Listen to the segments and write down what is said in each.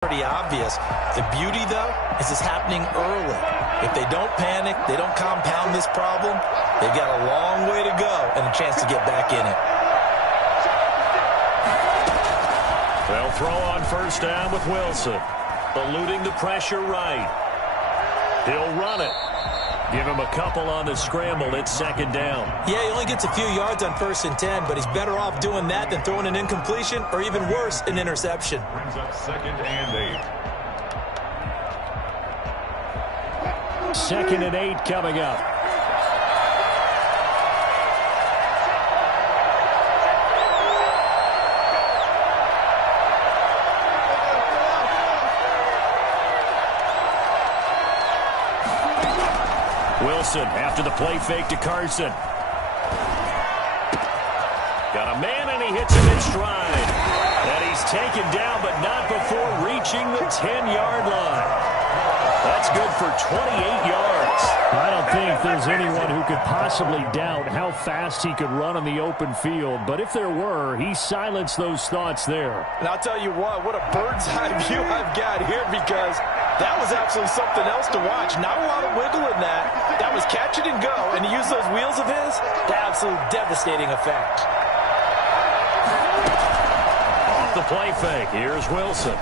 Pretty obvious. The beauty, though, is it's happening early. If they don't panic, they don't compound this problem, they've got a long way to go and a chance to get back in it. They'll throw on first down with Wilson. Eluding the pressure right. He'll run it. Give him a couple on the scramble. It's second down. Yeah, he only gets a few yards on 1st and 10, but he's better off doing that than throwing an incompletion or even worse, an interception. Brings up 2nd and 8. 2nd and 8 coming up. Wilson after the play fake to Carson. Got a man and he hits him in stride. And he's taken down but not before reaching the 10-yard line. That's good for 28 yards. I don't think there's anyone who could possibly doubt how fast he could run on the open field. But if there were, he silenced those thoughts there. And I'll tell you what a bird's eye view I've got here, because that was absolutely something else to watch. Not a lot of wiggle in that. That was catch it and go. And to use those wheels of his, the absolute devastating effect. Off the play fake, here's Wilson.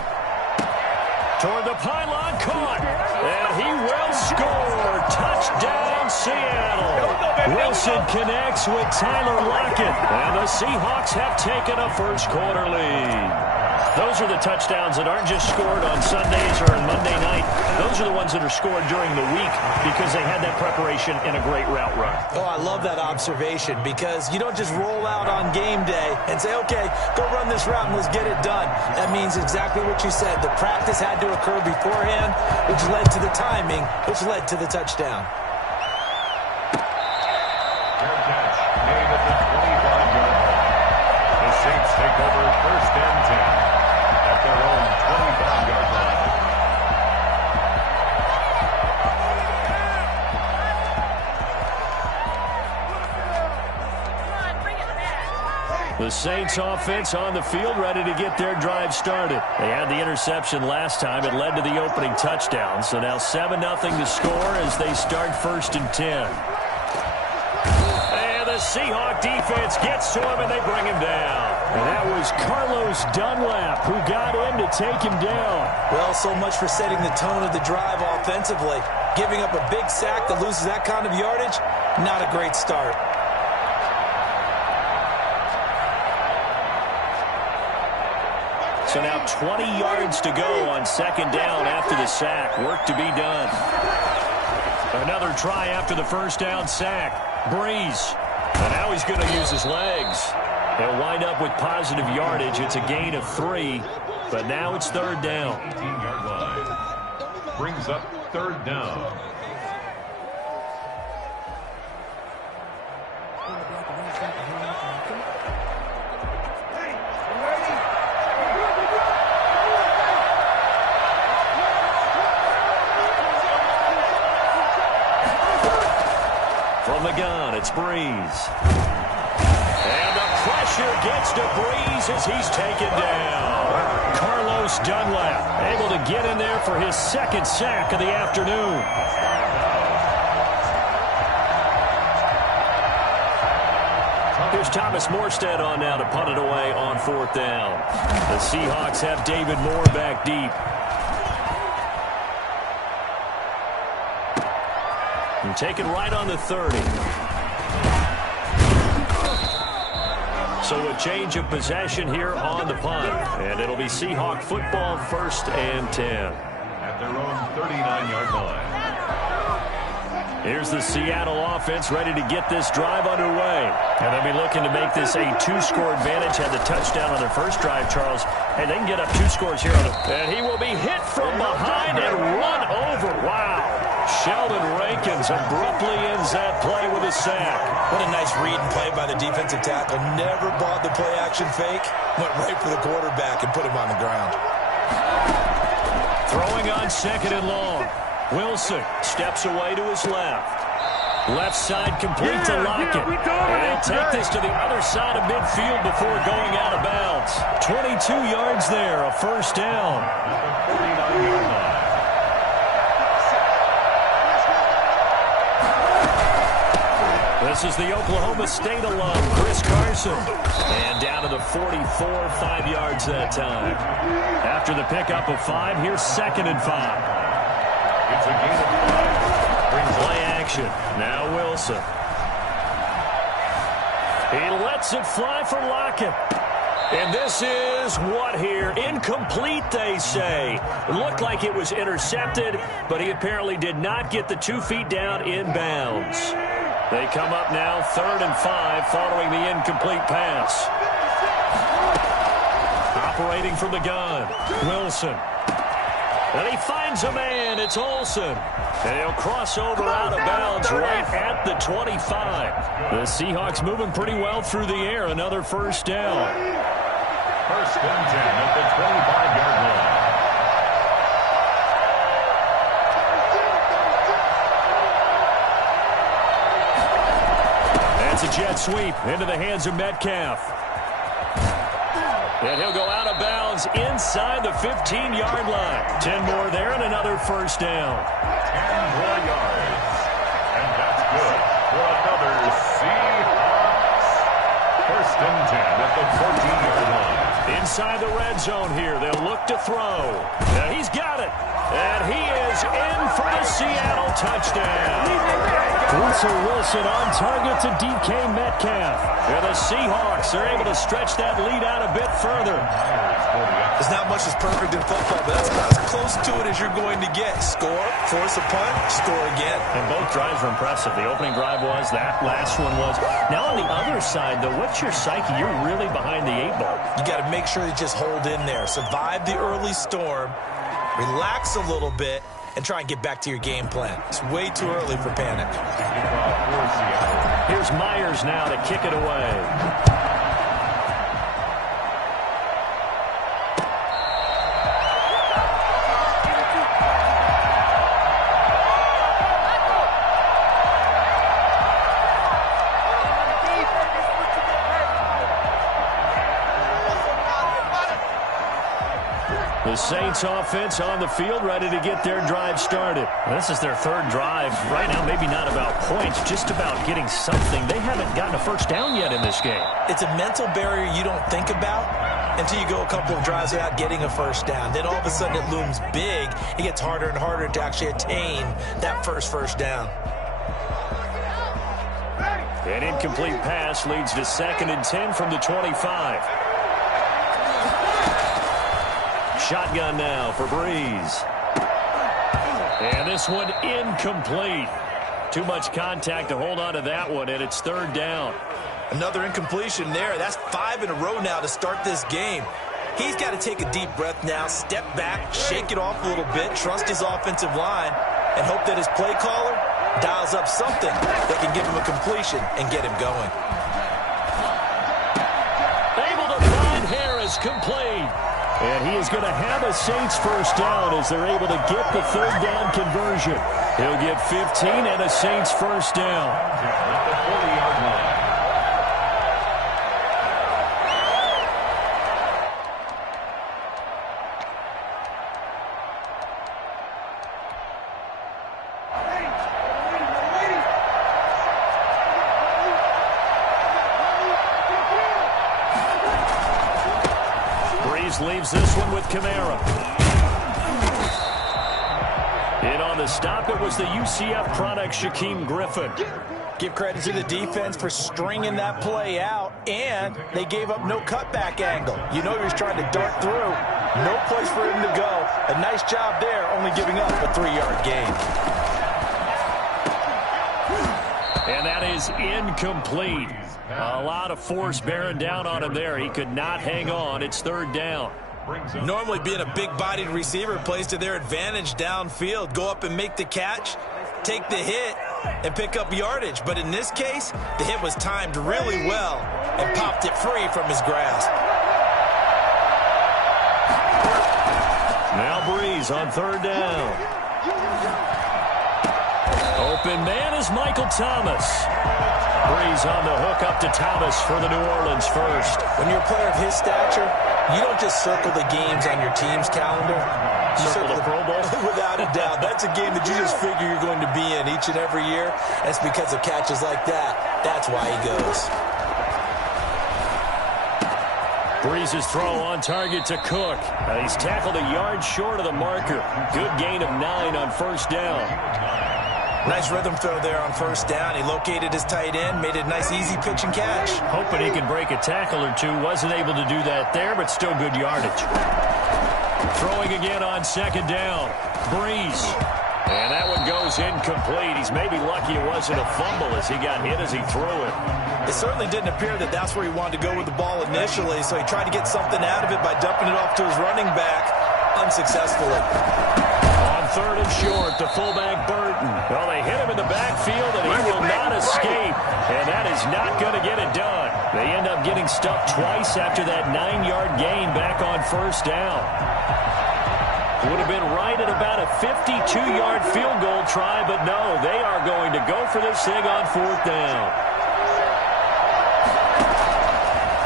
Toward the pylon, caught. And he will score. Touchdown, Seattle. Wilson connects with Tyler Lockett. And the Seahawks have taken a first-quarter lead. Those are the touchdowns that aren't just scored on Sundays or on Monday night. Those are the ones that are scored during the week because they had that preparation in a great route run. Oh, I love that observation, because you don't just roll out on game day and say, okay, go run this route and let's get it done. That means exactly what you said. The practice had to occur beforehand, which led to the timing, which led to the touchdown. Fair catch made at the 25-yard line. The Saints take over 1st and 10. At their own 25-yard line. The Saints offense on the field, ready to get their drive started. They had the interception last time. It led to the opening touchdown. So now 7-0 to score as they start 1st and 10. And the Seahawk defense gets to him and they bring him down. And that was Carlos Dunlap who got in to take him down. Well, so much for setting the tone of the drive offensively. Giving up a big sack that loses that kind of yardage, not a great start. So now 20 yards to go on 2nd down after the sack. Work to be done. Another try after the 1st down sack. Breeze. And now he's going to use his legs. They'll wind up with positive yardage. It's a gain of 3, but now it's 3rd down. 18-yard line. Brings up 3rd down. From the gun, it's Breeze. And the pressure gets to Breeze as he's taken down. Carlos Dunlap able to get in there for his 2nd sack of the afternoon. Here's Thomas Morstead on now to punt it away on 4th down. The Seahawks have David Moore back deep. And taken right on the 30. So a change of possession here on the punt. And it'll be Seahawk football 1st and 10. At their own 39-yard line. Here's the Seattle offense ready to get this drive underway. And they'll be looking to make this a 2-score advantage. Had the touchdown on their first drive, Charles. Hey, they can get up 2 scores here. And he will be hit from behind and run over. Wow. Sheldon Rankins abruptly ends that play with a sack. What a nice read and play by the defensive tackle. Never bought the play-action fake. Went right for the quarterback and put him on the ground. Throwing on 2nd and long. Wilson steps away to his left. Left side complete to Lockett. And he'll take this to the other side of midfield before going out of bounds. 22 yards there, a first down. At the 49-yard line. This is the Oklahoma State alum, Chris Carson. And down to the 44, 5 yards that time. After the pickup of 5, here's 2nd and 5. It's a gain of 5. Play action. Now Wilson. He lets it fly for Lockett. And this is what here? Incomplete, they say. It looked like it was intercepted, but he apparently did not get the 2 feet down in bounds. They come up now 3rd and 5 following the incomplete pass. Operating from the gun, Wilson. And he finds a man. It's Olsen. And he'll cross over out of bounds right at the 25. The Seahawks moving pretty well through the air. Another first down. 1st and 10 at the 25-yard line. That's a jet sweep into the hands of Metcalf. And he'll go out of bounds inside the 15-yard line. 10 more there and another first down. 10 more yards. And that's good for another Seahawks. 1st and 10 at the 14-yard line. Inside the red zone here. They'll look to throw. Now he's got it. And he is in for the Seattle touchdown. Russell Wilson on target to DK Metcalf. And the Seahawks are able to stretch that lead out a bit further. There's not much that's perfect in football, but that's about as close to it as you're going to get. Score, force a punt, score again. And both drives were impressive. The opening drive was, that last one was. Now on the other side, though, what's your psyche? You're really behind the 8 ball. You got to make sure you just hold in there. Survive the early storm, relax a little bit, and try and get back to your game plan. It's way too early for panic. Here's Myers now to kick it away. The Saints offense on the field, ready to get their drive started. This is their 3rd drive. Right now, maybe not about points, just about getting something. They haven't gotten a first down yet in this game. It's a mental barrier you don't think about until you go a couple of drives without getting a first down. Then all of a sudden it looms big. It gets harder and harder to actually attain that first down. An incomplete pass leads to 2nd and 10 from the 25. Shotgun now for Breeze. And this one incomplete. Too much contact to hold on to that one, and it's 3rd down. Another incompletion there. That's 5 in a row now to start this game. He's got to take a deep breath now, step back, shake it off a little bit, trust his offensive line, and hope that his play caller dials up something that can give him a completion and get him going. Able to find Harris, complete. And he is going to have a Saints first down as they're able to get the 3rd down conversion. He'll get 15 and a Saints first down. At the 40-yard line. Leaves this one with Kamara. In on the stop, it was the UCF product, Shaquem Griffin. Give credit to the defense for stringing that play out, and they gave up no cutback angle. You know he was trying to dart through. No place for him to go. A nice job there, only giving up a 3-yard gain. And that is incomplete. A lot of force bearing down on him there. He could not hang on. It's 3rd down. Normally being a big-bodied receiver plays to their advantage downfield. Go up and make the catch, take the hit, and pick up yardage. But in this case, the hit was timed really well and popped it free from his grasp. Now Breeze on 3rd down. Open man is Michael Thomas. Breeze on the hook up to Thomas for the New Orleans first. When you're a player of his stature, you don't just circle the games on your team's calendar. You circle the Pro Bowl? Without a doubt. That's a game that you just figure you're going to be in each and every year. That's because of catches like that. That's why he goes. Breeze's throw on target to Cook. He's tackled a yard short of the marker. Good gain of 9 on first down. Nice rhythm throw there on first down. He located his tight end, made it a nice easy pitch and catch. Hoping he could break a tackle or two. Wasn't able to do that there, but still good yardage. Throwing again on second down. Breeze. And that one goes incomplete. He's maybe lucky it wasn't a fumble as he got hit as he threw it. It certainly didn't appear that that's where he wanted to go with the ball initially, so he tried to get something out of it by dumping it off to his running back unsuccessfully. On third and short, the fullback Burton. Well, they hit him in the backfield, and he will not escape. And that is not going to get it done. They end up getting stuffed twice after that 9-yard gain back on first down. Would have been right at about a 52-yard field goal try, but no, they are going to go for this thing on fourth down.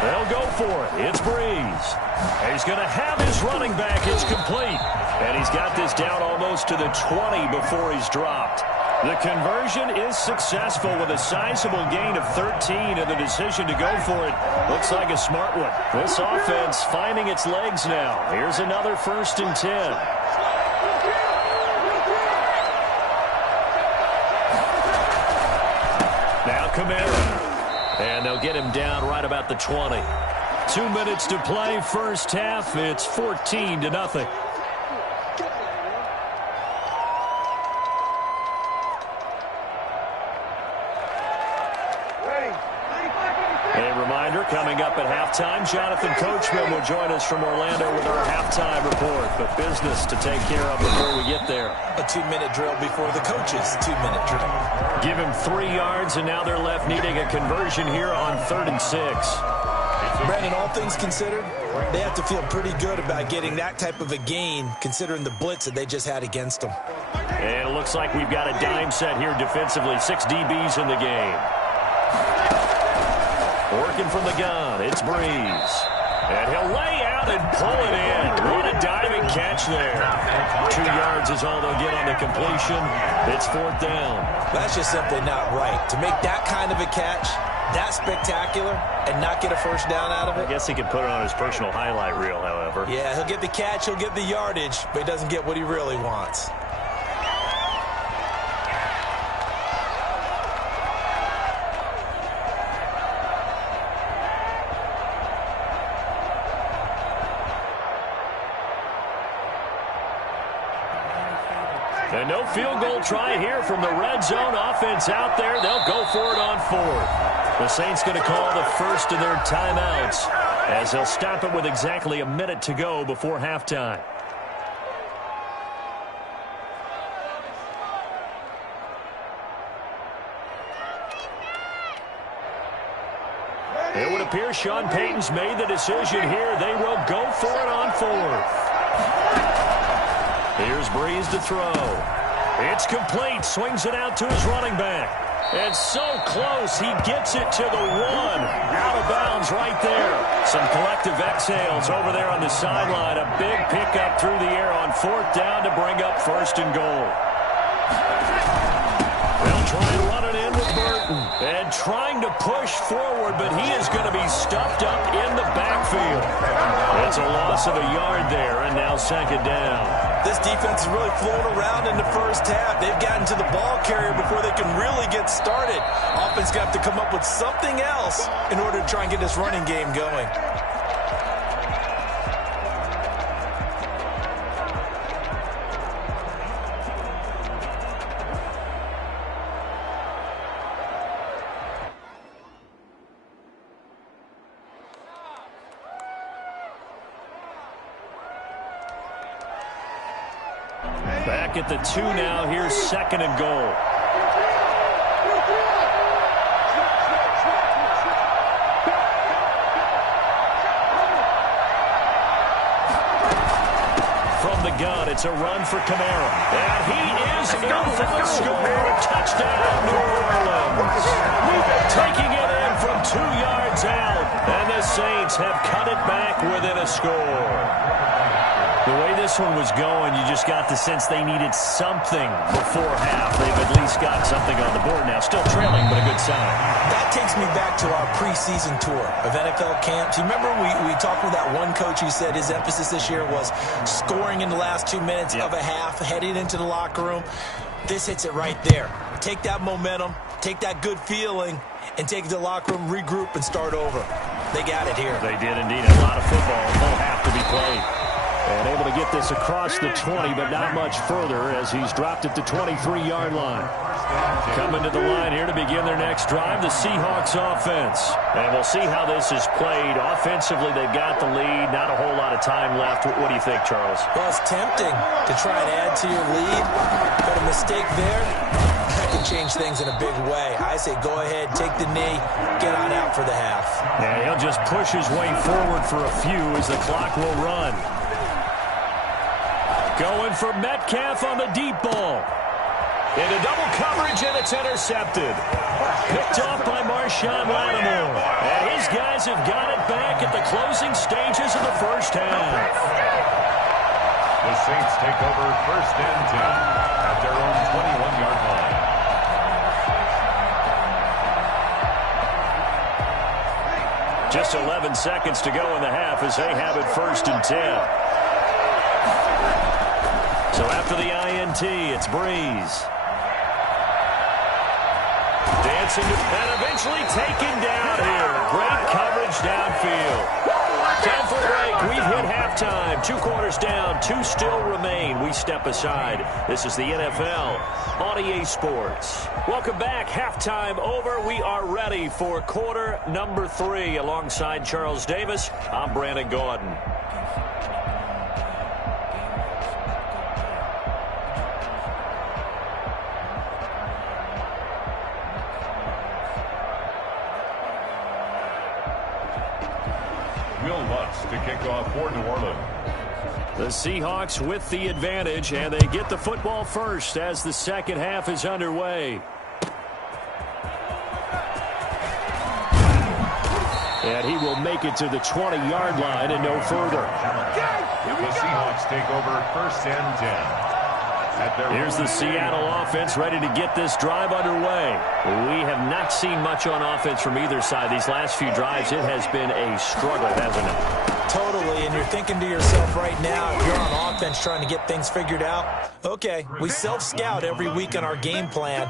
They'll go for it. It's Breeze. He's going to have his running back. It's complete. And he's got this down almost to the 20 before he's dropped. The conversion is successful with a sizable gain of 13, and the decision to go for it looks like a smart one. This offense finding its legs now. Here's another 1st and 10. Now Kamara. And they'll get him down right about the 20. 2 minutes to play first half. It's 14-0. A reminder, coming up at halftime, Jonathan Coachman will join us from Orlando with our halftime report. But business to take care of before we get there. A 2-minute drill before the coaches' 2-minute drill. Give him 3 yards, and now they're left needing a conversion here on 3rd and 6. Brandon, all things considered, they have to feel pretty good about getting that type of a gain, considering the blitz that they just had against them. And it looks like we've got a dime set here defensively. 6 DBs in the game. Working from the gun, it's Breeze. And he'll lay out and pull it in. What a diving catch there. 2 yards is all they'll get on the completion. It's 4th down. That's just simply not right. To make that kind of a catch, that spectacular, and not get a first down out of it. I guess he could put it on his personal highlight reel, however. Yeah, he'll get the catch, he'll get the yardage, but he doesn't get what he really wants. And no field goal try here from the red zone offense out there. They'll go for it on 4th. The Saints going to call the first of their timeouts as they'll stop it with exactly a minute to go before halftime. It would appear Sean Payton's made the decision here. They will go for it on 4th. Here's Breeze to throw. It's complete. Swings it out to his running back. And so close, he gets it to the 1. Out of bounds right there. Some collective exhales over there on the sideline. A big pickup through the air on 4th down to bring up 1st and goal. They'll try and run it in with Burton. And trying to push forward, but he is going to be stuffed up in the backfield. It's a loss of a yard there, and now 2nd down. This defense is really flown around in the first half. They've gotten to the ball carrier before they can really get started. Offense got to come up with something else in order to try and get this running game going. Back at the 2 now. Here's 2nd and goal. From the gun, It's a run for Kamara. And he is in for the score. Touchdown, New Orleans. Taking it in from 2 yards out. And the Saints have cut it back within a score. The way this one was going, you just got the sense they needed something before half. They've at least got something on the board now. Still trailing, but a good sign. That takes me back to our preseason tour of NFL camps. You remember we talked with that one coach who said his emphasis this year was scoring in the last 2 minutes of a half, heading into the locker room. This hits it right there. Take that momentum, take that good feeling, and take it to the locker room, regroup, and start over. They got it here. They did indeed. A lot of football will have to be played. And able to get this across the 20, but not much further as he's dropped it to 23-yard line. Coming to the line here to begin their next drive, the Seahawks offense. And we'll see how this is played. Offensively, they've got the lead. Not a whole lot of time left. What do you think, Charles? Well, it's tempting to try and add to your lead, but a mistake there, that can change things in a big way. I say go ahead, take the knee, get on out for the half. Yeah, he'll just push his way forward for a few as the clock will run. Going for Metcalf on the deep ball. Into double coverage, and it's intercepted. Picked off by Marshawn Lattimore. And his guys have got it back at the closing stages of the first half. The Saints take over 1st and 10 at their own 21-yard line. Just 11 seconds to go in the half as they have it 1st and 10. So after the INT, it's Breeze. Dancing and eventually taken down here. Great coverage downfield. Time for a break. We've hit halftime. 2 quarters down. 2 still remain. We step aside. This is the NFL on EA Sports. Welcome back. Halftime over. We are ready for quarter number 3. Alongside Charles Davis, I'm Brandon Gordon. To kick off for New Orleans. The Seahawks with the advantage, and they get the football first as the second half is underway. And he will make it to the 20-yard line and no further. The Seahawks take over 1st and 10. Here's the Seattle offense ready to get this drive underway. We have not seen much on offense from either side. These last few drives, it has been a struggle, hasn't it? Totally, and you're thinking to yourself right now, you're on offense trying to get things figured out. Okay, we self-scout every week on our game plan.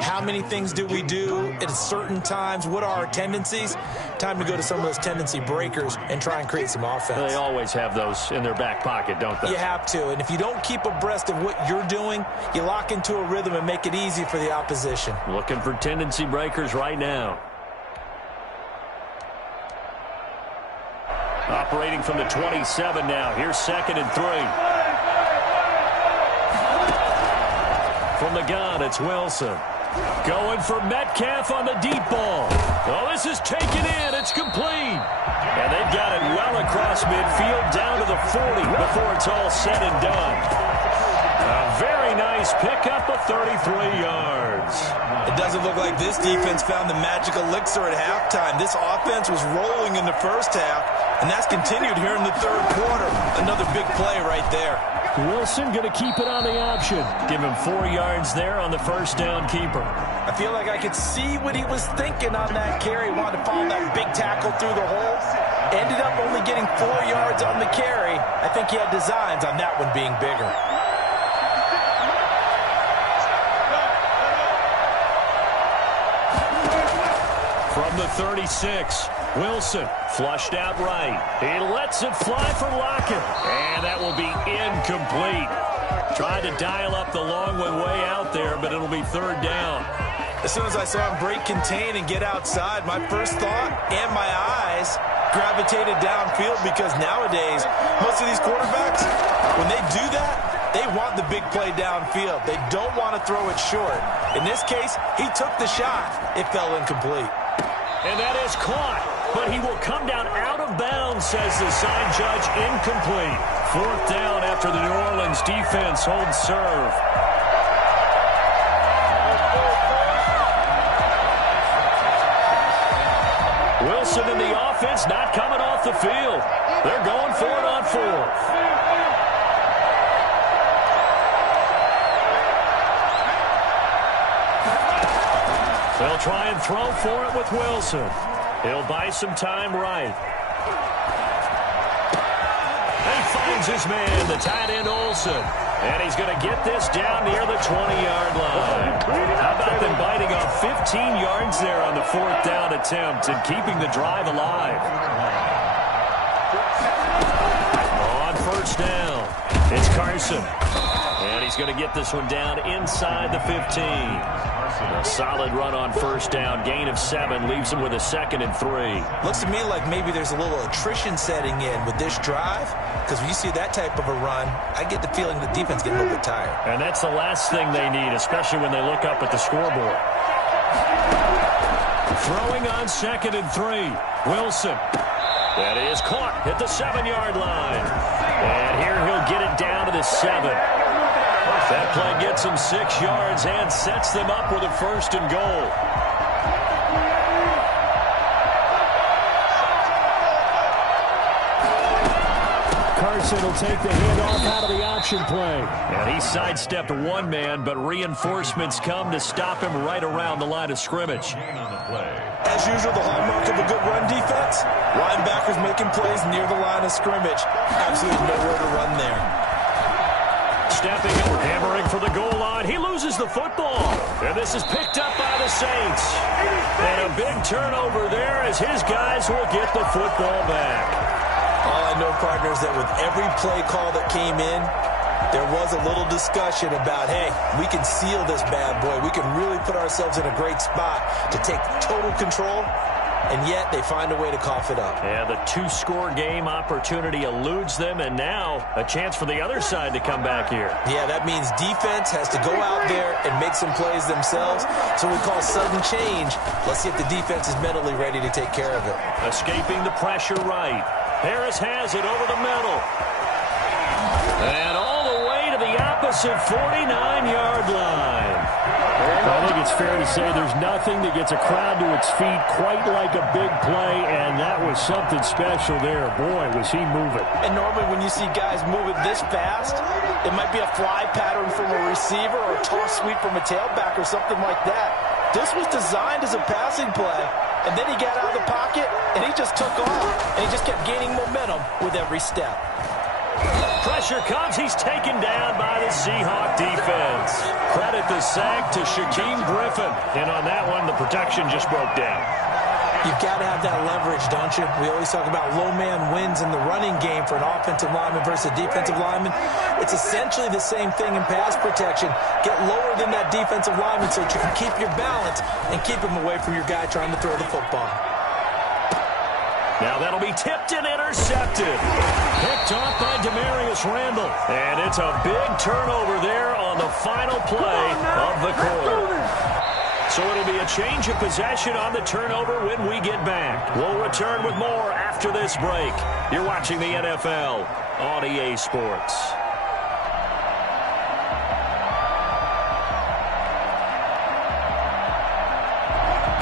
How many things do we do at certain times? What are our tendencies? Time to go to some of those tendency breakers and try and create some offense. They always have those in their back pocket, don't they? You have to, and if you don't keep abreast of what you're doing, you lock into a rhythm and make it easy for the opposition. Looking for tendency breakers right now. Operating from the 27 now. Here's 2nd and 3. From the gun, it's Wilson. Going for Metcalf on the deep ball. Oh, this is taken in. It's complete. And they've got it well across midfield down to the 40 before it's all said and done. A very nice pickup of 33 yards. It doesn't look like this defense found the magic elixir at halftime. This offense was rolling in the first half, and that's continued here in the 3rd quarter. Another big play right there. Wilson going to keep it on the option. Give him 4 yards there on the first down keeper. I feel like I could see what he was thinking on that carry. Wanted to follow that big tackle through the hole. Ended up only getting 4 yards on the carry. I think he had designs on that one being bigger. From the 36, Wilson flushed out right. He lets it fly for Lockett, and that will be incomplete. Tried to dial up the long one way out there, but it'll be 3rd down. As soon as I saw him break contain and get outside, my first thought and my eyes gravitated downfield, because nowadays, most of these quarterbacks, when they do that, they want the big play downfield. They don't want to throw it short. In this case, he took the shot. It fell incomplete. And that is caught. but he will come down out of bounds, says the side judge. Incomplete. 4th down after the New Orleans defense holds serve. Wilson and the offense not coming off the field. They're going for it on 4th. They'll try and throw for it with Wilson. He'll buy some time right. He finds his man, the tight end Olsen. And he's going to get this down near the 20-yard line. How about them biting off 15 yards there on the 4th down attempt and keeping the drive alive? On 1st down, it's Carson. And he's going to get this one down inside the 15. A solid run on 1st down. Gain of 7 leaves him with a 2nd and 3. Looks to me like maybe there's a little attrition setting in with this drive, because when you see that type of a run, I get the feeling the defense getting a little bit tired. And that's the last thing they need, especially when they look up at the scoreboard. Throwing on 2nd and 3. Wilson. That is caught at the 7-yard line. And here he'll get it down to the 7. That play gets him 6 yards and sets them up with a 1st and goal. Carson will take the handoff out of the option play. And he sidestepped one man, but reinforcements come to stop him right around the line of scrimmage. As usual, the hallmark of a good run defense, linebackers making plays near the line of scrimmage. Absolutely nowhere to run there. Stepping up, hammering for the goal line. He loses the football. And this is picked up by the Saints. And a big turnover there as his guys will get the football back. All I know, partner, is that with every play call that came in, there was a little discussion about, hey, we can seal this bad boy. We can really put ourselves in a great spot to take total control. And yet they find a way to cough it up. Yeah, the 2-score game opportunity eludes them, and now a chance for the other side to come back here. Yeah, that means defense has to go out there and make some plays themselves. So we call sudden change. Let's see if the defense is mentally ready to take care of it. Escaping the pressure right. Harris has it over the middle. And all the way to the opposite 49-yard line. I think it's fair to say there's nothing that gets a crowd to its feet quite like a big play, and that was something special there. Boy, was he moving. And normally when you see guys moving this fast, it might be a fly pattern from a receiver or a toss sweep from a tailback or something like that. This was designed as a passing play, and then he got out of the pocket, and he just took off, and he just kept gaining momentum with every step. Pressure comes. He's taken down by the Seahawk defense. Credit the sack to Shaquem Griffin. And on that one, the protection just broke down. You've got to have that leverage, don't you? We always talk about low man wins in the running game for an offensive lineman versus a defensive lineman. It's essentially the same thing in pass protection. Get lower than that defensive lineman so that you can keep your balance and keep him away from your guy trying to throw the football. Now that'll be tipped and intercepted. Picked off by Demarius Randall. And it's a big turnover there on the final play of the quarter. So it'll be a change of possession on the turnover when we get back. We'll return with more after this break. You're watching the NFL on EA Sports.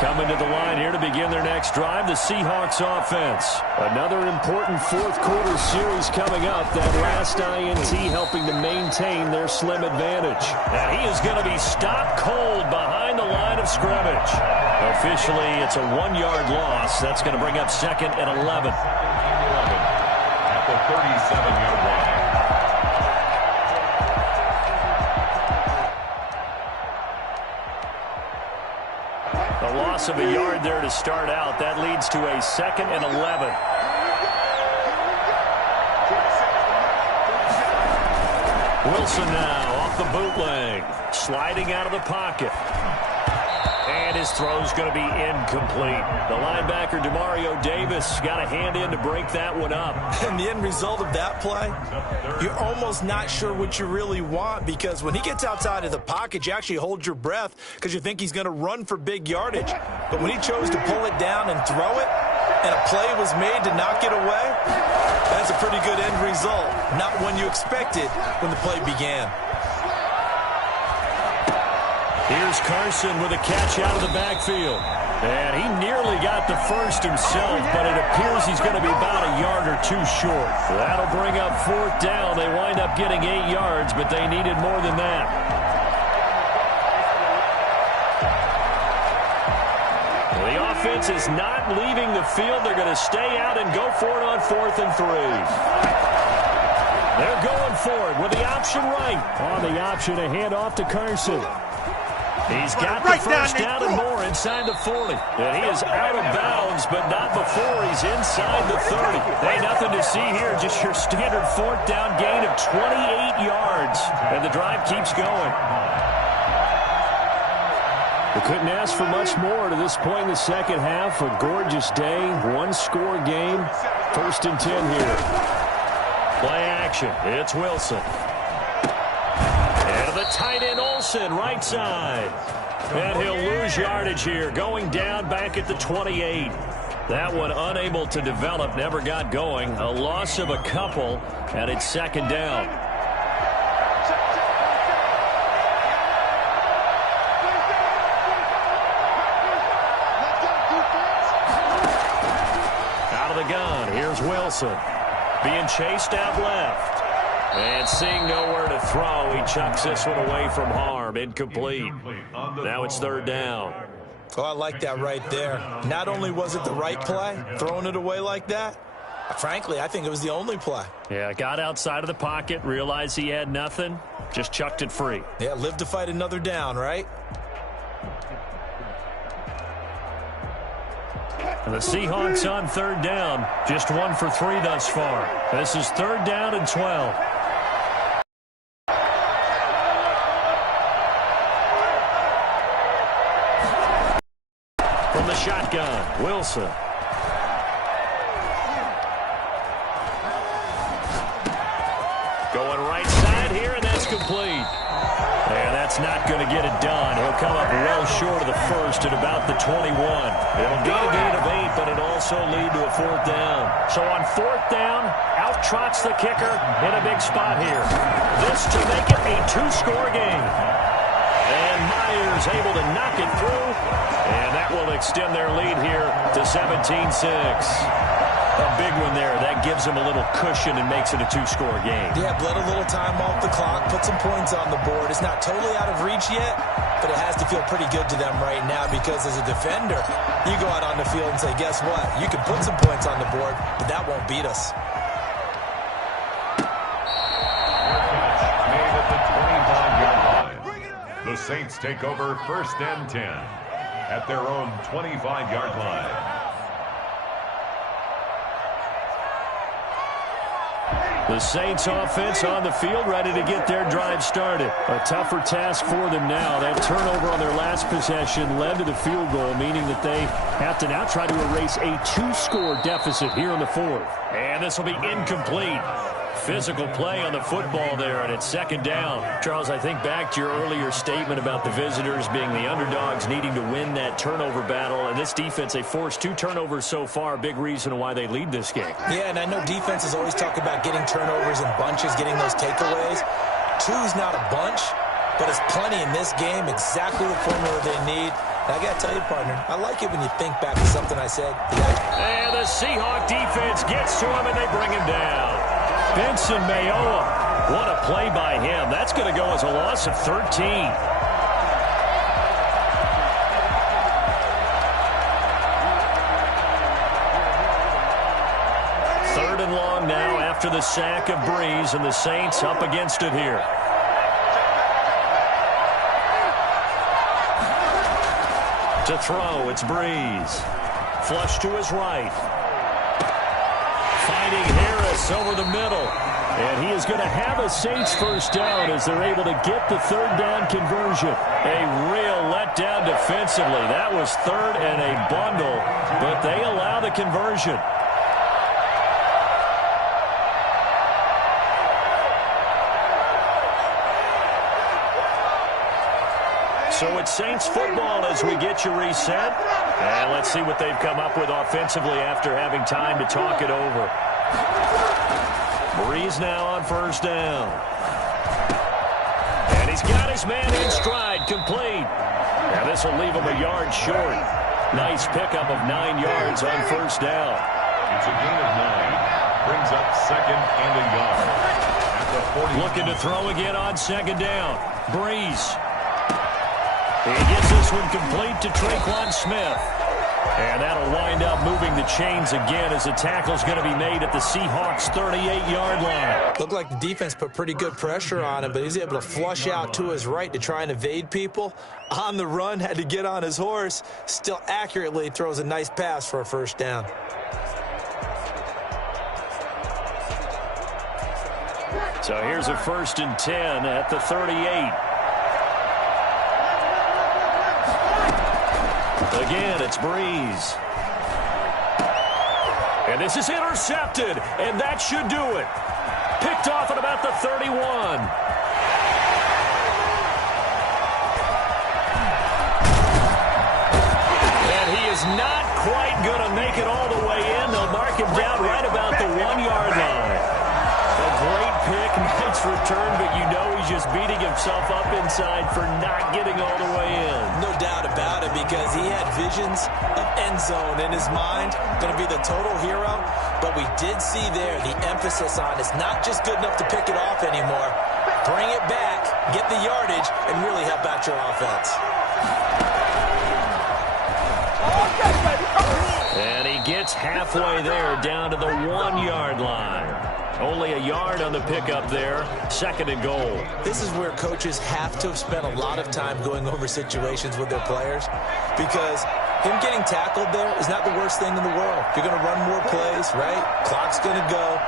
Coming to the line here to begin their next drive, the Seahawks offense. Another important fourth-quarter series coming up. That last INT helping to maintain their slim advantage. And he is going to be stopped cold behind the line of scrimmage. Officially, it's a 1-yard loss. That's going to bring up 2nd and 11. At the 37-yard line. A loss of a yard there to start out. That leads to a 2nd and 11. Wilson now off the bootleg. Sliding out of the pocket. And his throw's going to be incomplete. The linebacker, Demario Davis, got a hand in to break that one up. And the end result of that play, you're almost not sure what you really want, because when he gets outside of the pocket, you actually hold your breath because you think he's going to run for big yardage. But when he chose to pull it down and throw it, and a play was made to knock it away, that's a pretty good end result. Not one you expected when the play began. Here's Carson with a catch out of the backfield. And he nearly got the first himself, but it appears he's going to be about a yard or two short. That'll bring up 4th down. They wind up getting 8 yards, but they needed more than that. The offense is not leaving the field. They're going to stay out and go for it on 4th and 3. They're going for it with the option right. On the option, a handoff to Carson. He's got the first down and more inside the 40. And he is out of bounds, but not before he's inside the 30. Hey, nothing to see here, just your standard 4th down gain of 28 yards. And the drive keeps going. We couldn't ask for much more to this point in the second half. A gorgeous day, 1-score game. 1st and 10 here. Play action. It's Wilson. And the tight end Olsen, right side. And he'll lose yardage here, going down back at the 28. That one unable to develop, never got going. A loss of a couple, and it's 2nd down. Out of the gun, here's Wilson. Being chased out left. And seeing nowhere to throw, he chucks this one away from harm. Incomplete. Now it's 3rd down. Oh, I like that right there. Not only was it the right play, throwing it away like that, frankly, I think it was the only play. Yeah, got outside of the pocket, realized he had nothing, just chucked it free. Yeah, live to fight another down, right? And the Seahawks on 3rd down, just 1 for 3 thus far. This is 3rd down and 12. From the shotgun, Wilson. Going right side here, and that's complete. And that's not going to get it done. He'll come up well short of the first at about the 21. It'll be a gain of 8, but it'll also lead to a 4th down. So on 4th down, out trots the kicker in a big spot here. This to make it a 2-score game. And Myers able to knock it through. And that will extend their lead here to 17-6. A big one there. That gives them a little cushion and makes it a 2-score game. Yeah, bled a little time off the clock, put some points on the board. It's not totally out of reach yet, but it has to feel pretty good to them right now because as a defender, you go out on the field and say, guess what? You can put some points on the board, but that won't beat us. Made at the 25-yard line. The Saints take over 1st and 10 at their own 25-yard line. The Saints offense on the field, ready to get their drive started. A tougher task for them now. That turnover on their last possession led to the field goal, meaning that they have to now try to erase a 2-score deficit here in the 4th. And this will be incomplete. Physical play on the football there, and it's 2nd down. Charles, I think back to your earlier statement about the visitors being the underdogs needing to win that turnover battle. And this defense, they forced 2 turnovers so far, big reason why they lead this game. Yeah, and I know defenses always talk about getting turnovers in bunches, getting those takeaways. 2's not a bunch, but it's plenty in this game, exactly the formula they need. And I got to tell you, partner, I like it when you think back to something I said. And the Seahawk defense gets to him, and they bring him down. Benson Mayowa, what a play by him. That's going to go as a loss of 13. Third and long now after the sack of Breeze, and the Saints up against it here. To throw, it's Breeze. Flush to his right. Finding Harris over the middle. And he is going to have a Saints first down as they're able to get the 3rd down conversion. A real letdown defensively. That was 3rd and a bundle, but they allow the conversion. So it's Saints football as we get you reset. And let's see what they've come up with offensively after having time to talk it over. Breeze now on first down. And he's got his man in stride, complete. Now this will leave him a yard short. Nice pickup of 9 yards on first down. It's a gain of 9. Brings up second and a yard. At the 40. Looking to throw again on second down. Breeze. He gets this one complete to Traquan Smith. And that'll wind up moving the chains again as the tackle's going to be made at the Seahawks' 38-yard line. Looked like the defense put pretty good pressure on him, but he's able to flush out to his right to try and evade people. On the run, had to get on his horse. Still accurately throws a nice pass for a first down. So here's a 1st and 10 at the 38. Again, it's Breeze. And this is intercepted, and that should do it. Picked off at about the 31. And he is not quite going to make it all the way in. They'll mark him down right about the 1-yard line. A great pick, nice return, but you know he's just beating himself up inside for not getting all the way in. No doubt about it, because he had visions of end zone in his mind, going to be the total hero. But we did see there the emphasis on it's not just good enough to pick it off anymore. Bring it back, get the yardage, and really help out your offense. And he gets halfway there, down to the 1-yard line. Only a yard on the pickup there. 2nd and goal. This is where coaches have to have spent a lot of time going over situations with their players, because him getting tackled there is not the worst thing in the world. You're going to run more plays, right? Clock's going to go.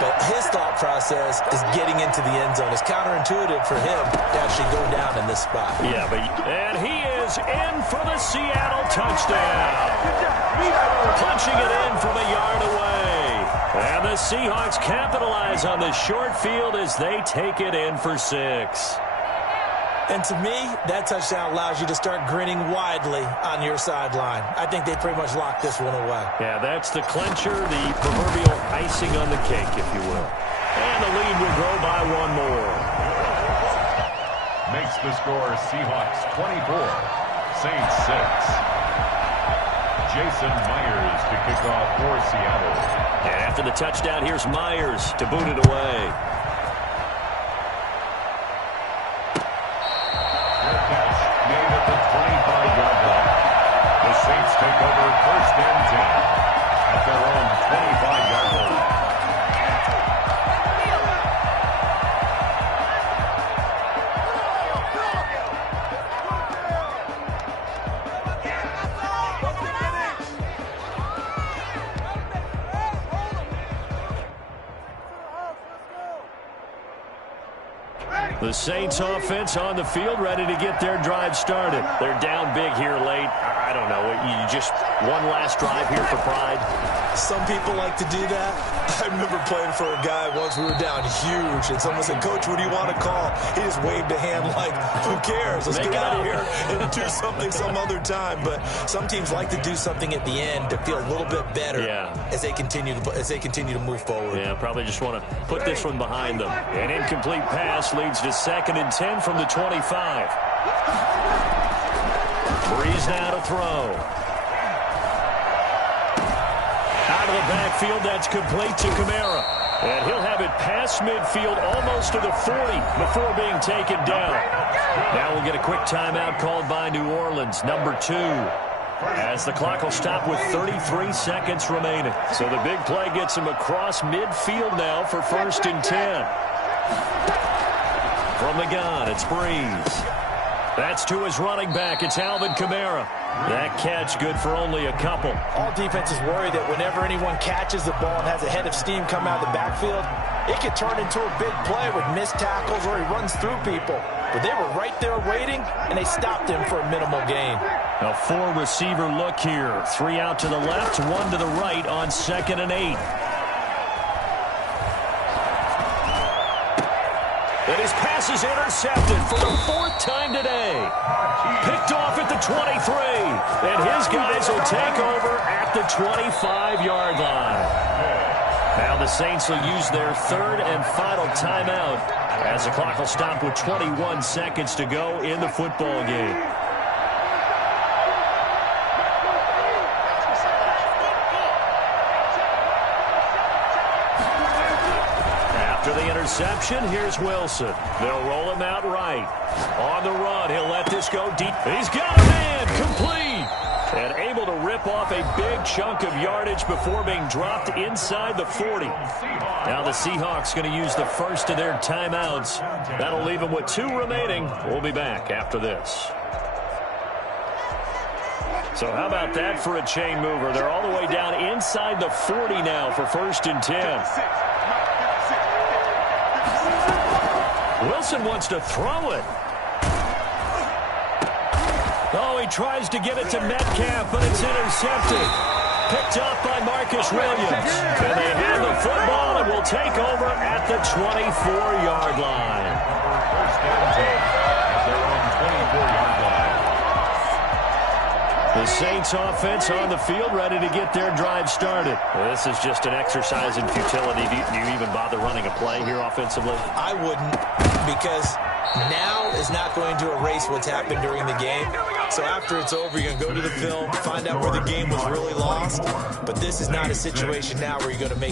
But his thought process is getting into the end zone. It's counterintuitive for him to actually go down in this spot. Yeah, and he is in for the Seattle touchdown. Punching it in from a yard away. And the Seahawks capitalize on the short field as they take it in for 6. And to me, that touchdown allows you to start grinning widely on your sideline. I think they pretty much locked this one away. Yeah, that's the clincher, the proverbial icing on the cake, if you will. And the lead will grow by 1 more. Makes the score Seahawks 24, Saints 6. Jason Myers to kick off for Seattle. And after the touchdown, here's Myers to boot it away. Fair catch made at the 25-yard line. The Saints take over 1st and 10 at their own 25-yard line. The Saints offense on the field, ready to get their drive started. They're down big here late. I don't know. You just one last drive here for pride. Some people like to do that. I remember playing for a guy once. We were down huge, and someone said, "Coach, what do you want to call?" He just waved a hand like, "Who cares? Let's get out of here and do something some other time." But some teams like to do something at the end to feel a little bit better as they continue to move forward. Yeah, probably just want to put this one behind them. An incomplete pass leads to 2nd and 10 from the 25. Breeze now to throw. Out of the backfield, that's complete to Kamara. And he'll have it past midfield, almost to the 40, before being taken down. Now we'll get a quick timeout called by New Orleans, number 2. As the clock will stop with 33 seconds remaining. So the big play gets him across midfield now for 1st and 10. From the gun, it's Breeze. That's to his running back. It's Alvin Kamara. That catch good for only a couple. All defenses worry that whenever anyone catches the ball and has a head of steam come out of the backfield, it could turn into a big play with missed tackles or he runs through people. But they were right there waiting, and they stopped him for a minimal gain. A 4-receiver look here. 3 out to the left, 1 to the right on 2nd and 8. And His pass is intercepted for the 4th time today. Picked off at the 23. And his guys will take over at the 25-yard line. Now the Saints will use their 3rd and final timeout as the clock will stop with 21 seconds to go in the football game. After the interception, here's Wilson. They'll roll him out right. On the run, he'll let this go deep. He's got a man, complete. And able to rip off a big chunk of yardage before being dropped inside the 40. Now the Seahawks going to use the first of their timeouts. That'll leave them with 2 remaining. We'll be back after this. So how about that for a chain mover? They're all the way down inside the 40 now for 1st and 10. Wilson wants to throw it. Oh, he tries to get it to Metcalf, but it's intercepted. Picked up by Marcus Williams. And they have the football and will take over at the 24-yard line. First and 10 at their own 24-yard line. The Saints offense on the field, ready to get their drive started. Well, this is just an exercise in futility. Do you even bother running a play here offensively? I wouldn't, because now is not going to erase what's happened during the game. So after it's over, you're going to go to the film, find out where the game was really lost. But this is not a situation now where you're going to make